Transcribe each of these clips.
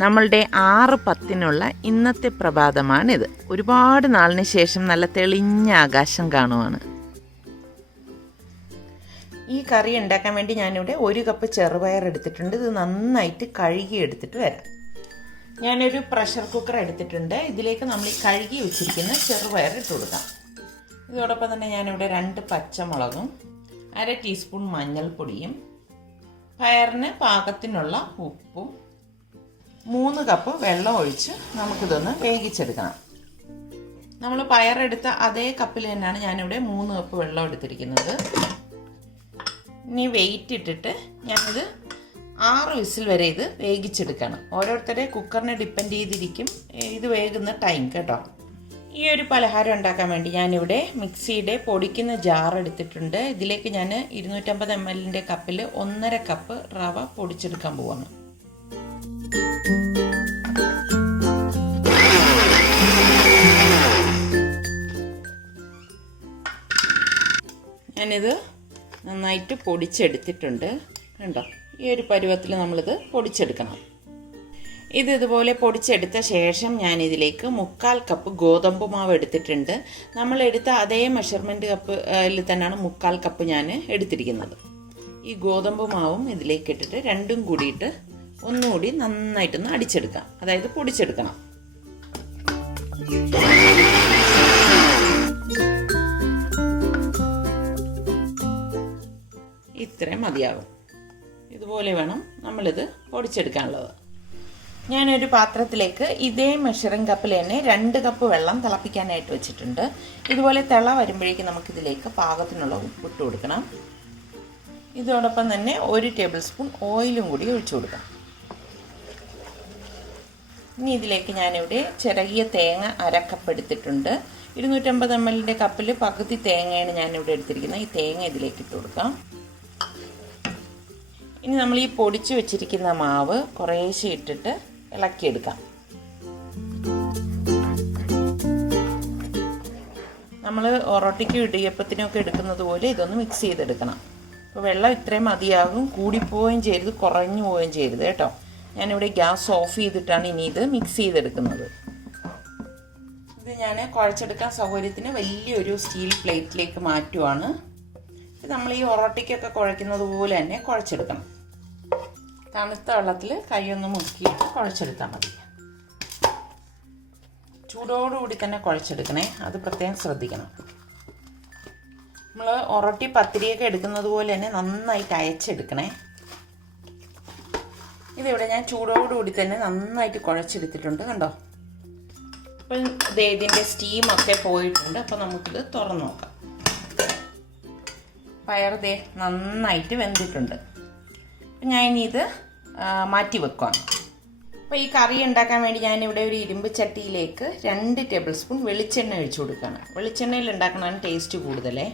നമ്മളുടെ 6:10 ഇന്നത്തെ പ്രഭാതമാണിത്. ഒരുപാട് നാളിന് ശേഷം നല്ല തെളിഞ്ഞ ആകാശം കാണുവാണ്. ഈ കറി ഉണ്ടാക്കാൻ വേണ്ടി ഞാനിവിടെ 1 കപ്പ് ചെറുപയർ എടുത്തിട്ടുണ്ട്. ഇത് നന്നായിട്ട് കഴുകി എടുത്തിട്ട് വരാം. ഞാനൊരു പ്രഷർ കുക്കർ എടുത്തിട്ടുണ്ട്. ഇതിലേക്ക് നമ്മൾ ഈ കഴുകി വെച്ചിരിക്കുന്ന ചെറുപയർ ഇട്ട് കൊടുക്കാം. ഇതോടൊപ്പം തന്നെ ഞാനിവിടെ 2 പച്ചമുളകും 1/2 ടീസ്പൂൺ മഞ്ഞൾപ്പൊടിയും പയറിന് പാകത്തിനുള്ള ഉപ്പും 3 കപ്പ് വെള്ളം ഒഴിച്ച് നമുക്കിതൊന്ന് വേവിച്ചെടുക്കണം. നമ്മൾ പയറെടുത്ത അതേ കപ്പിൽ തന്നെയാണ് ഞാനിവിടെ 3 കപ്പ് വെള്ളം എടുത്തിരിക്കുന്നത്. ഇനി വെയിറ്റ് ഇട്ടിട്ട് ഞാനിത് 6 വിസിൽ വരെ ഇത് വേവിച്ചെടുക്കണം. ഓരോരുത്തരുടെ കുക്കറിനെ ഡിപ്പെൻഡ് ചെയ്തിരിക്കും ഇത് വേകുന്ന ടൈം കേട്ടോ. ഈ ഒരു പലഹാരം ഉണ്ടാക്കാൻ വേണ്ടി ഞാനിവിടെ മിക്സിയുടെ പൊടിക്കുന്ന ജാർ എടുത്തിട്ടുണ്ട്. ഇതിലേക്ക് ഞാൻ 250 ml കപ്പിൽ 1.5 കപ്പ് റവ പൊടിച്ചെടുക്കാൻ പോവാണ്. ഞാനിത് നന്നായിട്ട് പൊടിച്ചെടുത്തിട്ടുണ്ട്. കണ്ടോ, ഈ ഒരു പരുവത്തിൽ നമ്മളിത് പൊടിച്ചെടുക്കണം. ഇതുപോലെ പൊടിച്ചെടുത്ത ശേഷം ഞാനിതിലേക്ക് 1/4 കപ്പ് ഗോതമ്പ് മാവ് എടുത്തിട്ടുണ്ട്. നമ്മളെടുത്ത അതേ മെഷർമെൻറ്റ് കപ്പിൽ തന്നെയാണ് 1/4 കപ്പ് ഞാൻ എടുത്തിരിക്കുന്നത്. ഈ ഗോതമ്പ് മാവും ഇതിലേക്ക് ഇട്ടിട്ട് രണ്ടും കൂടിയിട്ട് ഒന്നുകൂടി നന്നായിട്ടൊന്ന് അടിച്ചെടുക്കാം, അതായത് പൊടിച്ചെടുക്കണം. ഇത്രയും മതിയാകും. ഇതുപോലെ വേണം നമ്മളിത് പൊടിച്ചെടുക്കാനുള്ളത്. ഞാനൊരു പാത്രത്തിലേക്ക് ഇതേ മെഷറിംഗ് കപ്പിൽ തന്നെ 2 കപ്പ് വെള്ളം തിളപ്പിക്കാനായിട്ട് വെച്ചിട്ടുണ്ട്. ഇതുപോലെ തിള വരുമ്പോഴേക്കും നമുക്കിതിലേക്ക് പാകത്തിനുള്ള ഉപ്പിട്ട് കൊടുക്കണം. ഇതോടൊപ്പം തന്നെ 1 ടേബിൾ സ്പൂൺ ഓയിലും കൂടി ഒഴിച്ചു കൊടുക്കാം. ഇനി ഇതിലേക്ക് ഞാനിവിടെ ചിരകിയ തേങ്ങ 1/2 കപ്പ് എടുത്തിട്ടുണ്ട്. 250 ml കപ്പിൽ പകുതി തേങ്ങയാണ് ഞാനിവിടെ എടുത്തിരിക്കുന്നത്. ഈ തേങ്ങ ഇതിലേക്ക് ഇട്ട് കൊടുക്കാം. ഇനി നമ്മൾ ഈ പൊടിച്ച് വെച്ചിരിക്കുന്ന മാവ് കുറേശ്ശെ ഇട്ടിട്ട് ഇളക്കിയെടുക്കാം. നമ്മൾ ഒറോട്ടിക്കും ഇടിയപ്പത്തിനും ഒക്കെ എടുക്കുന്നത് പോലെ ഇതൊന്ന് മിക്സ് ചെയ്തെടുക്കണം. അപ്പോൾ വെള്ളം ഇത്രയും മതിയാകും. കൂടിപ്പോവുകയും ചെയ്യരുത്, കുറഞ്ഞു പോവുകയും ചെയ്യരുത് കേട്ടോ. ഞാനിവിടെ ഗ്യാസ് ഓഫ് ചെയ്തിട്ടാണ് ഇനി ഇത് മിക്സ് ചെയ്തെടുക്കുന്നത്. ഇത് ഞാൻ കുഴച്ചെടുക്കാൻ സൗകര്യത്തിന് വലിയൊരു സ്റ്റീൽ പ്ലേറ്റിലേക്ക് മാറ്റുവാണ്. നമ്മൾ ഈ ഒറോട്ടിക്കൊക്കെ കുഴയ്ക്കുന്നത് പോലെ തന്നെ കുഴച്ചെടുക്കണം. തണുത്ത വെള്ളത്തിൽ കൈയൊന്ന് മുക്കിയിട്ട് കുഴച്ചെടുത്താൽ മതി. ചൂടോടുകൂടി തന്നെ കുഴച്ചെടുക്കണേ, അത് പ്രത്യേകം ശ്രദ്ധിക്കണം. നമ്മൾ ഒറോട്ടി പത്തിരിയൊക്കെ എടുക്കുന്നത് പോലെ തന്നെ നന്നായിട്ട് അയച്ചെടുക്കണേ. ഇതിവിടെ ഞാൻ ചൂടോടുകൂടി തന്നെ നന്നായിട്ട് കുഴച്ചെടുത്തിട്ടുണ്ട്. കണ്ടോ, അപ്പം ഇതിൻ്റെ സ്റ്റീമൊക്കെ പോയിട്ടുണ്ട്. അപ്പോൾ നമുക്കിത് തുറന്ന് നോക്കാം. പയർ നന്നായിട്ട് വെന്തിട്ടുണ്ട്. അപ്പം ഞാൻ ഇനി ഇത് മാറ്റി വെക്കുകയാണ്. അപ്പോൾ ഈ കറി ഉണ്ടാക്കാൻ വേണ്ടി ഞാനിവിടെ ഒരു ഇരുമ്പ് ചട്ടിയിലേക്ക് 2 ടേബിൾ സ്പൂൺ വെളിച്ചെണ്ണ ഒഴിച്ചു കൊടുക്കുകയാണ്. വെളിച്ചെണ്ണയിൽ ഉണ്ടാക്കണതാണ് ടേസ്റ്റ് കൂടുതലേ.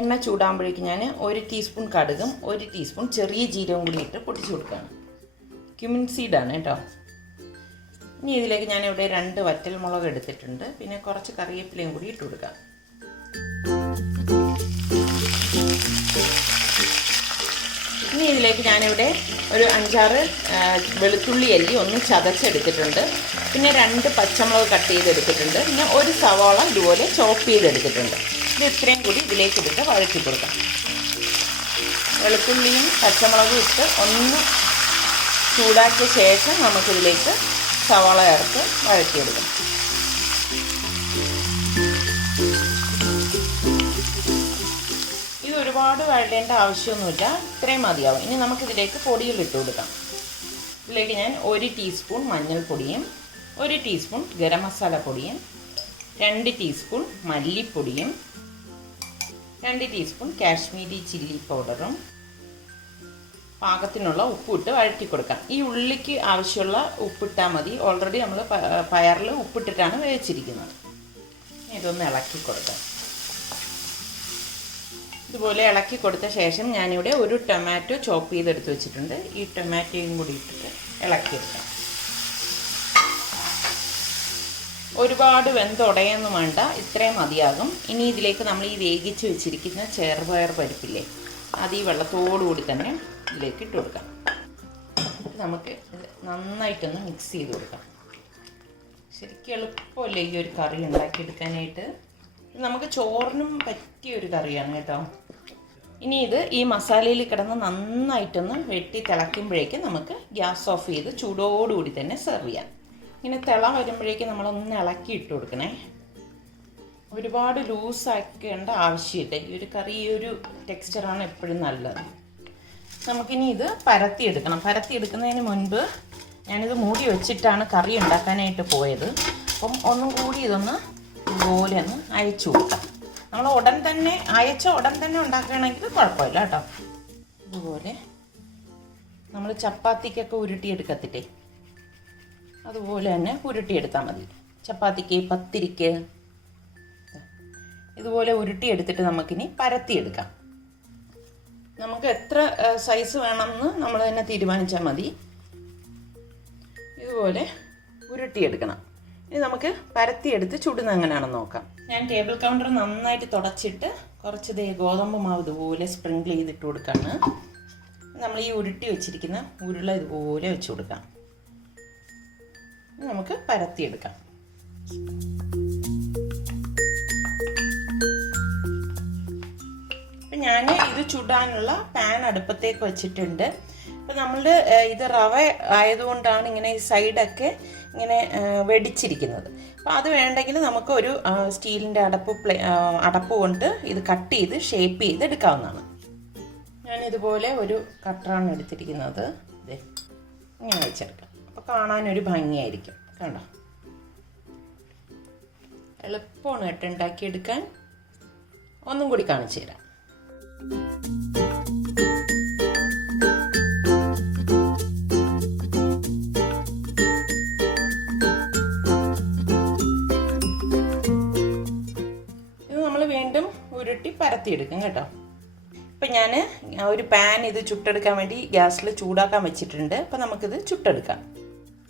എണ്ണ ചൂടാകുമ്പോഴേക്കും ഞാൻ 1 ടീസ്പൂൺ കടുകും 1 ടീസ്പൂൺ ചെറിയ ജീരകം കൂടി ഇട്ട് പൊട്ടിച്ചു കൊടുക്കുകയാണ്. ക്യുമിൻ സീഡാണ് കേട്ടോ. ഇനി ഇതിലേക്ക് ഞാനിവിടെ 2 വറ്റൽമുളക് എടുത്തിട്ടുണ്ട്. പിന്നെ കുറച്ച് കറിവേപ്പിലയും കൂടി ഇട്ട് കൊടുക്കാം. ഇനി ഇതിലേക്ക് ഞാനിവിടെ ഒരു 5-6 വെളുത്തുള്ളി അല്ലി ഒന്ന് ചതച്ചെടുത്തിട്ടുണ്ട്. പിന്നെ 2 പച്ചമുളക് കട്ട് ചെയ്തെടുത്തിട്ടുണ്ട്. പിന്നെ 1 സവാള ഇതുപോലെ ചോപ്പ് ചെയ്തെടുത്തിട്ടുണ്ട്. ഇത് ഇത്രയും കൂടി ഇതിലേക്ക് ഇട്ട് വഴറ്റി കൊടുക്കാം. വെളുത്തുള്ളിയും പച്ചമുളകും ഇട്ട് ഒന്ന് ചൂടാക്കിയ ശേഷം നമുക്കിതിലേക്ക് സവാള ചേർത്ത് വഴറ്റിയെടുക്കാം. ഒരുപാട് വഴറ്റേണ്ട ആവശ്യമൊന്നുമില്ല, ഇത്രയും മതിയാവും. ഇനി നമുക്കിതിലേക്ക് പൊടികൾ ഇട്ട് കൊടുക്കാം. ഇതിലേക്ക് ഞാൻ 1 ടീസ്പൂൺ മഞ്ഞൾപ്പൊടിയും 1 ടീസ്പൂൺ ഗരം മസാല പൊടിയും 2 ടീസ്പൂൺ മല്ലിപ്പൊടിയും 2 ടീസ്പൂൺ കാശ്മീരി ചില്ലി പൗഡറും പാകത്തിനുള്ള ഉപ്പിട്ട് വഴറ്റി കൊടുക്കാം. ഈ ഉള്ളിക്ക് ആവശ്യമുള്ള ഉപ്പിട്ടാൽ മതി. ഓൾറെഡി നമ്മൾ പയറിൽ ഉപ്പിട്ടിട്ടാണ് വേവിച്ചിരിക്കുന്നത്. ഇതൊന്ന് ഇളക്കി കൊടുക്കാം. ഇതുപോലെ ഇളക്കി കൊടുത്ത ശേഷം ഞാനിവിടെ 1 ടൊമാറ്റോ ചോപ്പ് ചെയ്തെടുത്ത് വെച്ചിട്ടുണ്ട്. ഈ ടൊമാറ്റോയും കൂടി ഇട്ടിട്ട് ഇളക്കിയെടുക്കാം. ഒരുപാട് വെന്തുടയൊന്നും വേണ്ട, ഇത്രയും മതിയാകും. ഇനി ഇതിലേക്ക് നമ്മൾ ഈ വേവിച്ച് വെച്ചിരിക്കുന്ന ചെറുപയർ പരിപ്പില്ലേ, അത് ഈ വെള്ളത്തോടുകൂടി തന്നെ ഇതിലേക്ക് ഇട്ട് കൊടുക്കാം. എന്നിട്ട് നമുക്ക് ഇത് നന്നായിട്ടൊന്ന് മിക്സ് ചെയ്ത് കൊടുക്കാം. ശരിക്കും എളുപ്പമല്ലേ ഈ ഒരു കറി ഉണ്ടാക്കിയെടുക്കാനായിട്ട്. നമുക്ക് ചോറിനും പറ്റിയൊരു കറിയാണ് കേട്ടോ. ഇനി ഇത് ഈ മസാലയിൽ കിടന്ന് നന്നായിട്ടൊന്ന് വെട്ടി തിളയ്ക്കുമ്പോഴേക്കും നമുക്ക് ഗ്യാസ് ഓഫ് ചെയ്ത് ചൂടോടുകൂടി തന്നെ സെർവ് ചെയ്യാം. ഇങ്ങനെ തിള വരുമ്പോഴേക്കും നമ്മളൊന്ന് ഇളക്കി ഇട്ട് കൊടുക്കണേ. ഒരുപാട് ലൂസാക്കേണ്ട ആവശ്യമില്ല. ഈ ഒരു കറി ഈ ഒരു ടെക്സ്ചറാണ് എപ്പോഴും നല്ലത്. നമുക്കിനി ഇത് പരത്തിയെടുക്കണം. പരത്തിയെടുക്കുന്നതിന് മുൻപ് ഞാനിത് മൂടി വെച്ചിട്ടാണ് കറി ഉണ്ടാക്കാനായിട്ട് പോയത്. അപ്പം ഒന്നും കൂടി ഇതൊന്ന് ഇതുപോലെ ഒന്ന് അയച്ചു കൊടുക്കാം. നമ്മൾ ഉടൻ തന്നെ ഉടൻ തന്നെ ഉണ്ടാക്കുകയാണെങ്കിൽ കുഴപ്പമില്ല കേട്ടോ. ഇതുപോലെ നമ്മൾ ചപ്പാത്തിക്കൊക്കെ ഉരുട്ടിയെടുക്കത്തില്ലേ, അതുപോലെ തന്നെ ഉരുട്ടിയെടുത്താൽ മതി. ചപ്പാത്തിക്ക്, പത്തിരിക്ക് ഇതുപോലെ ഉരുട്ടിയെടുത്തിട്ട് നമുക്കിനി പരത്തിയെടുക്കാം. നമുക്ക് എത്ര സൈസ് വേണമെന്ന് നമ്മൾ തന്നെ തീരുമാനിച്ചാൽ മതി. ഇതുപോലെ ഉരുട്ടിയെടുക്കണം. ഇനി നമുക്ക് പരത്തിയെടുത്ത് ചുടുന്ന എങ്ങനെയാണെന്ന് നോക്കാം. ഞാൻ ടേബിൾ കൗണ്ടർ നന്നായിട്ട് തുടച്ചിട്ട് കുറച്ച് ഗോതമ്പ് മാവ് ഇതുപോലെ സ്പ്രിങ്കിൾ ചെയ്തിട്ട് കൊടുക്കാണ്. നമ്മൾ ഈ ഉരുട്ടി വെച്ചിരിക്കുന്ന ഉരുള ഇതുപോലെ വെച്ച് കൊടുക്കാം. നമുക്ക് പരത്തിയെടുക്കാം. അപ്പം ഞാൻ ഇത് ചുടാനുള്ള പാൻ അടുപ്പത്തേക്ക് വെച്ചിട്ടുണ്ട്. അപ്പം നമ്മൾ ഇത് റവ ആയതുകൊണ്ടാണ് ഇങ്ങനെ ഈ സൈഡൊക്കെ ഇങ്ങനെ വെടിച്ചിരിക്കുന്നത്. അപ്പോൾ അത് വേണ്ടെങ്കിൽ നമുക്ക് ഒരു സ്റ്റീലിൻ്റെ അടപ്പ് കൊണ്ട് ഇത് കട്ട് ചെയ്ത് ഷേപ്പ് ചെയ്ത് എടുക്കാവുന്നതാണ്. ഞാനിതുപോലെ ഒരു കട്ടറാണ് എടുത്തിരിക്കുന്നത്. ഇതേ ഇങ്ങനെ വെച്ചെടുക്കാം. അപ്പോൾ കാണാനൊരു ഭംഗിയായിരിക്കും. കണ്ടോ, എളുപ്പമാണ് കേട്ടോ ഉണ്ടാക്കിയെടുക്കാൻ. ഒന്നും കൂടി കാണിച്ചു തരാം. ഇത് നമ്മൾ വീണ്ടും ഉരുട്ടി പരത്തിയെടുക്കും കേട്ടോ. ഇപ്പം ഞാൻ ഒരു പാൻ ഇത് ചുട്ടെടുക്കാൻ വേണ്ടി ഗ്യാസിൽ ചൂടാക്കാൻ വെച്ചിട്ടുണ്ട്. അപ്പം നമുക്കിത് ചുട്ടെടുക്കാം.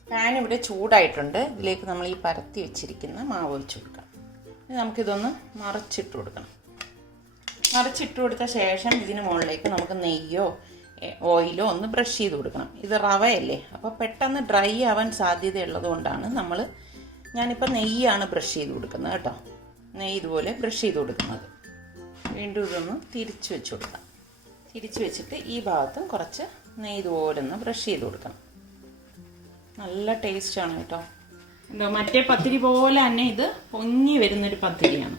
പാൻ ഇവിടെ ചൂടായിട്ടുണ്ട്. ഇതിലേക്ക് നമ്മൾ ഈ പരത്തി വെച്ചിരിക്കുന്ന മാവ് ഒഴിച്ച് കൊടുക്കാം. നമുക്കിതൊന്ന് മറിച്ചിട്ട് കൊടുക്കണം. മറിച്ചിട്ട് കൊടുത്ത ശേഷം ഇതിന് മുകളിലേക്ക് നമുക്ക് നെയ്യോ ഓയിലോ ഒന്ന് ബ്രഷ് ചെയ്ത് കൊടുക്കണം. ഇത് റവയല്ലേ, അപ്പോൾ പെട്ടെന്ന് ഡ്രൈ ആവാൻ സാധ്യതയുള്ളത് കൊണ്ടാണ് ഞാനിപ്പോൾ നെയ്യാണ് ബ്രഷ് ചെയ്ത് കൊടുക്കുന്നത് കേട്ടോ. നെയ്യ് ഇതുപോലെ ബ്രഷ് ചെയ്ത് കൊടുക്കുന്നത്. വീണ്ടും ഇതൊന്ന് തിരിച്ച് വെച്ച് കൊടുക്കാം. തിരിച്ച് വെച്ചിട്ട് ഈ ഭാഗത്തും കുറച്ച് നെയ്യ് ഇതുപോലെ ഒന്ന് ബ്രഷ് ചെയ്ത് കൊടുക്കണം. നല്ല ടേസ്റ്റാണ് കേട്ടോ. എന്തോ മറ്റേ പത്തിരി പോലെ തന്നെ ഇത് പൊങ്ങി വരുന്നൊരു പത്തിരിയാണ്.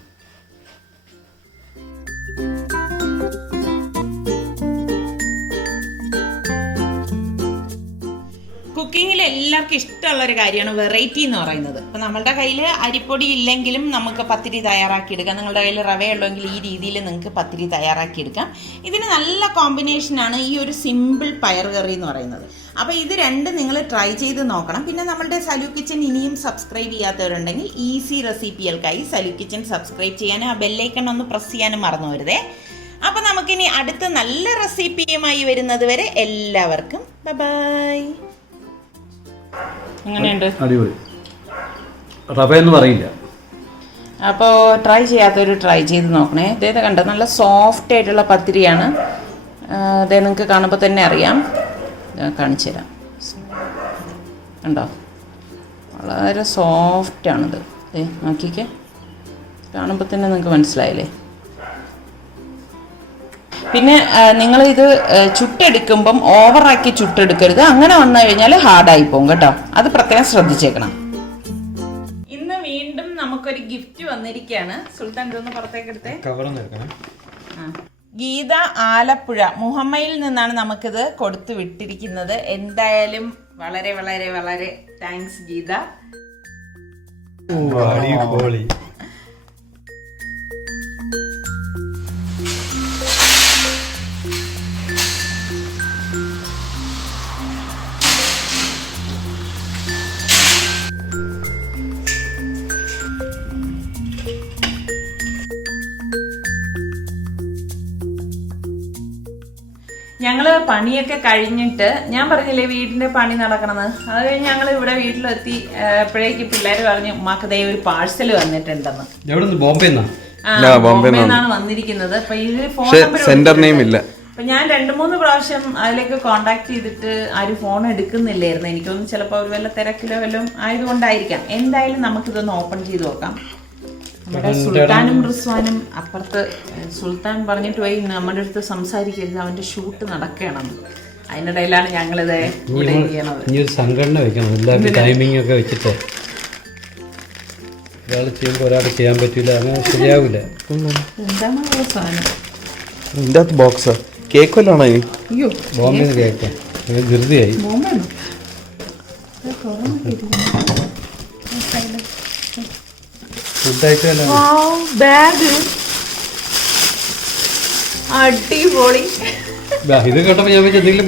കുക്കിങ്ങിൽ എല്ലാവർക്കും ഇഷ്ടമുള്ളൊരു കാര്യമാണ് വെറൈറ്റി എന്ന് പറയുന്നത്. അപ്പം നമ്മളുടെ കയ്യിൽ അരിപ്പൊടി ഇല്ലെങ്കിലും നമുക്ക് പത്തിരി തയ്യാറാക്കിയെടുക്കാം. നിങ്ങളുടെ കയ്യിൽ റവയുള്ളെങ്കിൽ ഈ രീതിയിൽ നിങ്ങൾക്ക് പത്തിരി തയ്യാറാക്കിയെടുക്കാം. ഇതിന് നല്ല കോമ്പിനേഷനാണ് ഈ ഒരു സിമ്പിൾ പയർ കറി എന്ന് പറയുന്നത്. അപ്പോൾ ഇത് രണ്ടും നിങ്ങൾ ട്രൈ ചെയ്ത് നോക്കണം. പിന്നെ നമ്മളുടെ സലു കിച്ചൻ ഇനിയും സബ്സ്ക്രൈബ് ചെയ്യാത്തവരുണ്ടെങ്കിൽ ഈസി റെസിപ്പികൾക്കായി സലു കിച്ചൻ സബ്സ്ക്രൈബ് ചെയ്യാനും ആ ബെല്ലൈക്കൺ ഒന്ന് പ്രസ് ചെയ്യാനും മറന്നു വരുതേ. അപ്പം നമുക്കിനി അടുത്ത നല്ല റെസിപ്പിയുമായി വരുന്നത് വരെ എല്ലാവർക്കും ബൈ. എങ്ങനെയുണ്ട്? അടിപൊളി. റവ എന്ന് പറയില്ല. അപ്പോൾ ട്രൈ ചെയ്യാത്തവർ ട്രൈ ചെയ്ത് നോക്കണേ. ഇതേത് കണ്ടോ, നല്ല സോഫ്റ്റ് ആയിട്ടുള്ള പത്തിരിയാണ്. അതേ നിങ്ങൾക്ക് കാണുമ്പോൾ തന്നെ അറിയാം. കാണിച്ചു തരാം. കണ്ടോ, വളരെ സോഫ്റ്റാണിത്. നോക്കിക്കേ, കാണുമ്പോൾ തന്നെ നിങ്ങൾക്ക് മനസ്സിലായില്ലേ. പിന്നെ നിങ്ങളിത് ചുട്ടെടുക്കുമ്പം ഓവറാക്കി ചുട്ടെടുക്കരുത്. അങ്ങനെ വന്നു കഴിഞ്ഞാൽ ഹാർഡായി പോകും കേട്ടോ. അത് പ്രത്യേകം ശ്രദ്ധിച്ചേക്കണം. ഇന്ന് വീണ്ടും നമുക്കൊരു ഗിഫ്റ്റ് വന്നിരിക്കുകയാണ്. സുൽത്താൻ ഇതൊന്ന് പുറത്തേക്ക് എടുത്തേ. ഗീത ആലപ്പുഴ മുഹമ്മയിൽ നിന്നാണ് നമുക്കിത് കൊടുത്തു വിട്ടിരിക്കുന്നത്. എന്തായാലും വളരെ വളരെ വളരെ താങ്ക്സ് ഗീത. ഞങ്ങള് പണിയൊക്കെ കഴിഞ്ഞിട്ട്, ഞാൻ പറഞ്ഞില്ലേ വീടിന്റെ പണി നടക്കണമെന്ന്, അത് കഴിഞ്ഞ് ഞങ്ങൾ ഇവിടെ വീട്ടിലെത്തി. അപ്പോഴേക്ക് പിള്ളേര് പറഞ്ഞു ഉമ്മാക്ക് ദേ ഒരു പാഴ്സൽ വന്നിട്ടുണ്ടെന്ന്. ബോംബെ ബോംബെന്നാണ് വന്നിരിക്കുന്നത്. അപ്പൊ ഇതിൽ ഫോൺ നമ്പർ സെന്റർ നെയിം ഇല്ല. അപ്പം ഞാൻ 2-3 പ്രാവശ്യം അതിലേക്ക് കോണ്ടാക്ട് ചെയ്തിട്ട് ആരും ഫോൺ എടുക്കുന്നില്ലായിരുന്നു. എനിക്കൊന്നും ചിലപ്പോൾ അവർ വല്ല തിരക്കിലോ വല്ലതും ആയതുകൊണ്ടായിരിക്കാം. എന്തായാലും നമുക്കിതൊന്ന് ഓപ്പൺ ചെയ്ത് നോക്കാം. നമ്മുടെ സുൽത്താനും റിസ്വാനും അപ്പുറത്ത് സുൽത്താൻ പറഞ്ഞിട്ട് പോയി നമ്മുടെ അടുത്ത് സംസാരിക്കരുത്, അവൻ്റെ ഷൂട്ട് നടക്കണം. അതിനിടയിലാണ് ഞങ്ങളിത് ഇവിടെ ചെയ്യണത്. ഇനി ഒരു സംഘടന വെക്കണം, എല്ലാവർക്കും ടൈമിംഗ് ഒക്കെ വെച്ചിട്ട്. ഒരാൾ ചെയ്യുമ്പോൾ ഒരാൾ ചെയ്യാൻ പറ്റില്ല, അങ്ങനെ ശരിയാവില്ല. എന്താണ് സാധനം? ഇതിൻ്റെ അകത്ത് ബോക്സ് കേക്ക് വല്ലാണോ? അയ്യോ, ബോംബെ കേക്ക് ധൃതിയായി. ബോംബെയാണോ? ഫുഡായിട്ട് തന്നെ ബാഗ് അടിപൊളി. ഇത് കേട്ടപ്പോൾ ഞാൻ എന്തെങ്കിലും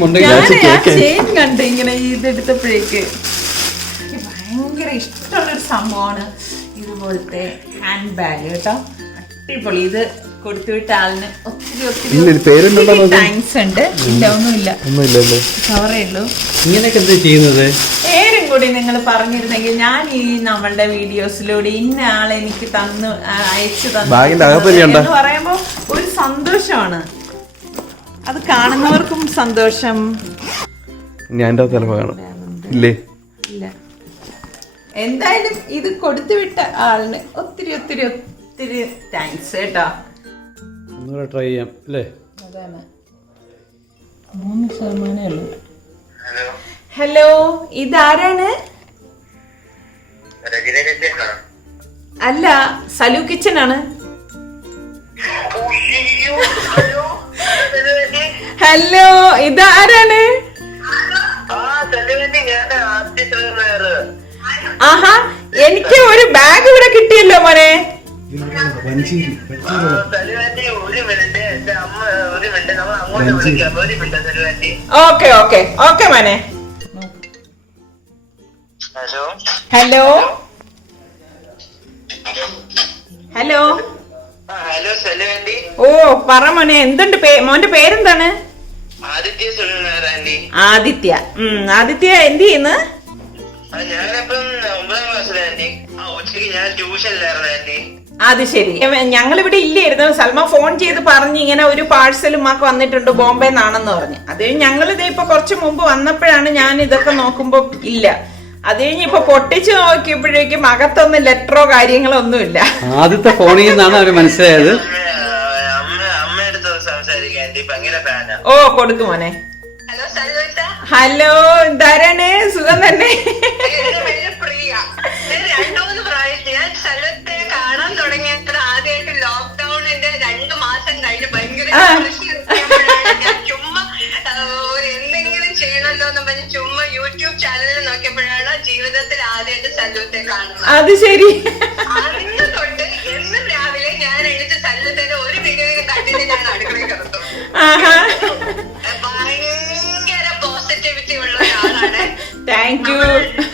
ചെയിൻ കണ്ട് ഇങ്ങനെ ഇതെടുത്തപ്പോഴേക്ക് എനിക്ക് ഭയങ്കര ഇഷ്ടമുള്ളൊരു സംഭവമാണ് ഇതുപോലത്തെ ഹാൻഡ് ബാഗ് കേട്ടോ. അടിപൊളി. ഇത് കൊടുത്തുവിട്ട ആളിന് ഒത്തിരി താങ്ക്സ് ഉണ്ട്. ഇല്ല, ഒന്നുമില്ല, കവറേ ഉള്ളൂ. ഇങ്ങനെയൊക്കെ എന്താ ചെയ്യുന്നത്? പേരും കൂടി നിങ്ങൾ പറഞ്ഞിരുന്നെങ്കിൽ ഞാൻ ഈ നമ്മളുടെ വീഡിയോസിലൂടെ ഇന്ന ആൾ എനിക്ക് തന്നു അയച്ചു തന്നു എന്ന് പറയുമ്പോ ഒരു സന്തോഷമാണ്. അത് കാണുന്നവർക്കും സന്തോഷം. ഞാൻ ഇല്ലേ? ഇല്ല. എന്തായാലും ഇത് കൊടുത്തുവിട്ട ആളിന് ഒത്തിരി ഒത്തിരി ഒത്തിരി താങ്ക്സ് കേട്ടോ. ഒന്നുകൂടെ ട്രൈ ചെയ്യാം അല്ലേ? അതാണ് 3% ഉള്ളൂ. ഹലോ, ഇതാരാണ്? അല്ല, സലു കിച്ചൺ ആണ്. ഹലോ, ഇതാരാണ്? ആഹാ, എനിക്ക് ഒരു ബാഗ് ഇവിടെ കിട്ടിയല്ലോ മോനെ. ഓക്കെ ഓക്കെ ഓക്കെ മോനെ. ഹലോ ഹലോ ഓ, പറ മോനെ, എന്തുണ്ട്? മോന്റെ പേരെന്താണ്? ആദിത്യ. ആദിത്യ എന്ത് ചെയ്യുന്നു? അത് ശരി. ഞങ്ങളിവിടെ ഇല്ലായിരുന്നു. സൽമ ഫോൺ ചെയ്ത് പറഞ്ഞ് ഇങ്ങനെ ഒരു പാഴ്സൽ ഉമ്മാക്ക് വന്നിട്ടുണ്ട് ബോംബെ നിന്നാണെന്ന് പറഞ്ഞ്. അത് കഴിഞ്ഞ് ഞങ്ങളിത് ഇപ്പൊ കുറച്ച് മുമ്പ് വന്നപ്പോഴാണ് ഞാൻ ഇതൊക്കെ നോക്കുമ്പോ ഇല്ല. അത് കഴിഞ്ഞ് ഇപ്പൊ പൊട്ടിച്ചു നോക്കിയപ്പോഴേക്കും അകത്തൊന്നും ലെറ്ററോ കാര്യങ്ങളോ ഒന്നുമില്ല. ആദ്യത്തെ ഫോണിൽ നിന്നാണ് അവര് മനസ്സിലായത്. ഓ, കൊടുക്കും മോനെ. ഹലോ, ഇതാരാണ്? സുഖം തന്നെ. കാണാൻ തുടങ്ങിയത് ആദ്യമായിട്ട് ലോക്ക്ഡൌണിന്റെ 2 മാസം കഴിഞ്ഞ് ഭയങ്കര ചുമ്മാ എന്തെങ്കിലും ചെയ്യണല്ലോ എന്ന് പറഞ്ഞ് ചുമ്മാ യൂട്യൂബ് ചാനലിൽ നോക്കിയപ്പോഴാണ് ജീവിതത്തിൽ ആദ്യമായിട്ട് സല്യൂത്തെ കാണുന്നത്. അത് ശരി. അന്ന് തൊട്ട് എന്നും രാവിലെ ഞാൻ എഴുതി സല്യൂത്തിന്റെ ഒരു വീഡിയോ കണ്ടിട്ട് ഞാൻ അടുക്കളയിൽ കിടത്തും. ഭയങ്കര പോസിറ്റിവിറ്റി ഉള്ള ഒരാളാണ്. Thank you.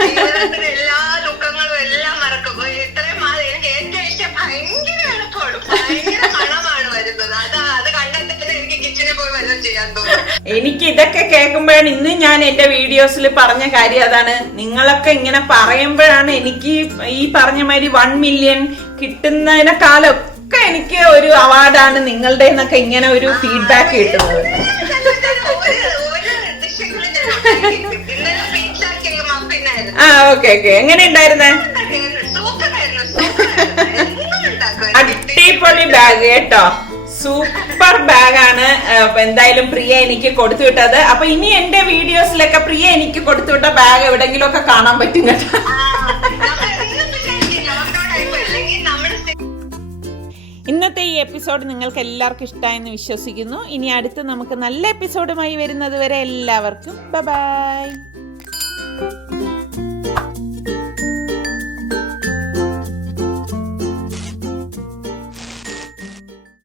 ജീവിതത്തിൽ എല്ലാ ദുഃഖങ്ങളും എല്ലാം മറക്കും. ഇത്രയും എനിക്ക് ഏറ്റവും ഇഷ്ടം ഭയങ്കര എളുപ്പമാണ്, ഭയങ്കര മണമാണ് വരുന്നത്. അത് കണ്ടെത്തിട്ട് എനിക്ക് കിച്ചണിൽ പോയി വല്ലതും ചെയ്യാൻ തോന്നും. എനിക്ക് ഇതൊക്കെ കേൾക്കുമ്പോഴാണ് ഇന്ന് ഞാൻ എന്റെ വീഡിയോസിൽ പറഞ്ഞ കാര്യം അതാണ്. നിങ്ങളൊക്കെ ഇങ്ങനെ പറയുമ്പോഴാണ് എനിക്ക് ഈ പറഞ്ഞ മാതിരി 1 മില്യൺ കിട്ടുന്നതിനെക്കാളൊക്കെ എനിക്ക് ഒരു അവാർഡാണ് നിങ്ങളുടെ എന്നൊക്കെ ഇങ്ങനെ ഒരു ഫീഡ്ബാക്ക് കിട്ടുന്നത്. ആ, ഓക്കെ ഓക്കെ. എങ്ങനെ ഉണ്ടായിരുന്നേ? അടിപൊളി ബാഗ് കേട്ടോ, സൂപ്പർ ബാഗാണ്. എന്തായാലും പ്രിയ എനിക്ക് കൊടുത്തു വിട്ടത്. അപ്പൊ ഇനി എന്റെ വീഡിയോസിലൊക്കെ പ്രിയ എനിക്ക് കൊടുത്തുവിട്ട ബാഗ് എവിടെങ്കിലും ഒക്കെ കാണാൻ പറ്റും കേട്ടോ. ഇന്നത്തെ ഈ എപ്പിസോഡ് നിങ്ങൾക്ക് എല്ലാവർക്കും ഇഷ്ടമായെന്ന് വിശ്വസിക്കുന്നു. ഇനി അടുത്ത് നമുക്ക് നല്ല എപ്പിസോഡുമായി വരുന്നത് വരെ എല്ലാവർക്കും ബൈ ബൈ.